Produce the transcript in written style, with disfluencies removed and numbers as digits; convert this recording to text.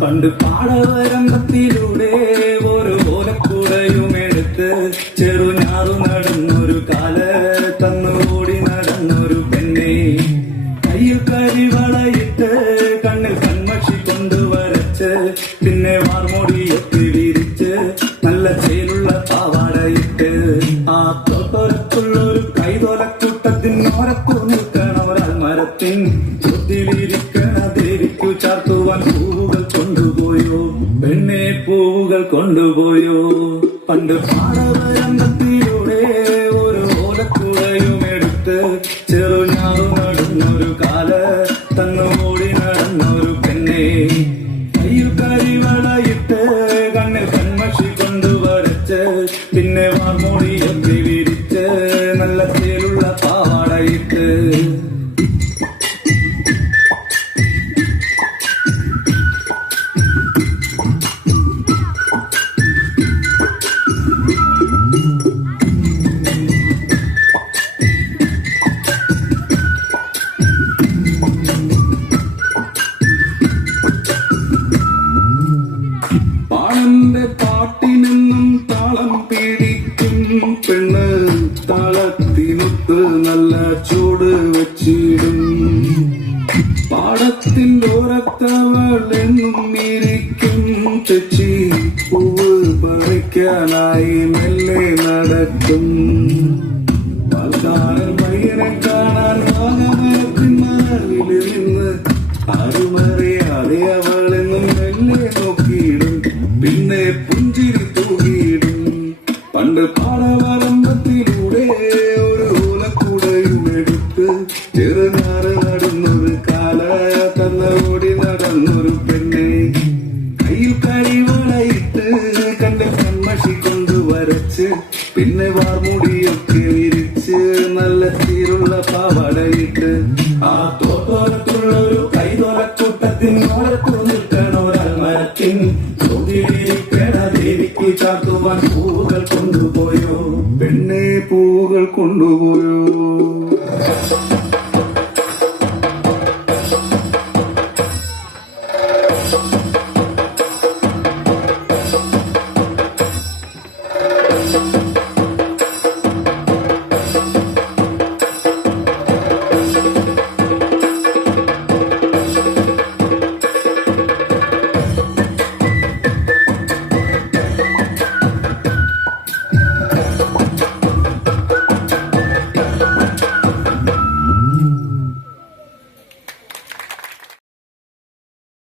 പണ്ട് പാടവരമ്പത്തിലൂടെ ഒരു ഓലക്കൂടയുമെടുത്ത് ചെറുഞാറു നടന്നൊരു കാല് തന്നു ഓടി നടന്നൊരു പെണ്ണെ, കയ്യിൽ കരിവളയിട്ട് കണ്ണിൽ കൺമഷി കൊണ്ടുവരച്ച് പിന്നെ വാർമോടിയൊക്കെ വിരിച്ച് നല്ല ചേലുള്ള പാവാടയിട്ട് ആ തോട്ടൊരത്തുള്ളൊരു കൈതോലക്കൂട്ടത്തിനോരത്തു നിൽക്കണ ഒരാൾ മരത്തിൻ ചുറ്റിലിരിക്കണ ദേവിക്കു ചാർത്തുവാൻ പൂവുകൾ കൊണ്ടുപോയോ പെണ്ണെ, പൂവുകൾ കൊണ്ടുപോയോ. പണ്ട് പാടവരമ്പത്തിലൂടെ ഒരു ഓലക്കൂടയുമെടുത്ത് ചെറുഞാറു നടന്നൊരു കാല് തന്നു ഓടി നടന്നൊരു പെണ്ണെ, കയ്യിൽ കരിവളയിട്ട് കണ്ണിൽ കൺമഷി കൊണ്ടുവരച്ച് പിന്നെ വാർമോടിയൊക്കെ വിരിച്ച് നല്ല ചേലുള്ള പാവാടയിട്ട് പാട്ടിനെന്നും താളം പിടിക്കും പെണ്ണ്, താളത്തിനൊത്ത് നല്ല ചൂട് വെച്ചിടും. പാടത്തിൻ്റെ ഓരത്തവൾ എന്നും ഇരിക്കും തെച്ചി പൂവ് പറിക്കാനായി മെല്ലെ നടക്കും. പാൽക്കാരൻ പയ്യനെ കാണാൻ വാഗമരത്തിൻ മറവിൽ നിന്ന് ആരുമറിയാതെ അവളെന്നും മെല്ലെ നോക്കിയിടും പിന്നെ പുഞ്ചിരി തൂകിയിടും. പണ്ട് പാടവരമ്പത്തിലൂടെ ഒരു ഓലക്കൂടയുമെടുത്ത് ചെറുനാറ് നടന്നൊരു കാല തന്ന ഓടി നടന്നൊരു പെണ്ണെ, കയ്യിൽ കരിവളയിട്ട് കണ്ണിൽ കൺമഷി കൊണ്ടുവരച്ച് പിന്നെ വാർമുടിയൊക്കെ വിരിച്ച് നല്ല തീരുള്ള പാവാടയിട്ട് ആ തോട്ടോരത്തുള്ളൊരു കൈതോലക്കൂട്ടത്തിനോരത്തു നിൽക്കണ ഒരാൾ മരത്തിൻ ചുവട്ടിലിരിക്കണ ദേവിക്ക് ചാർത്തുവാൻ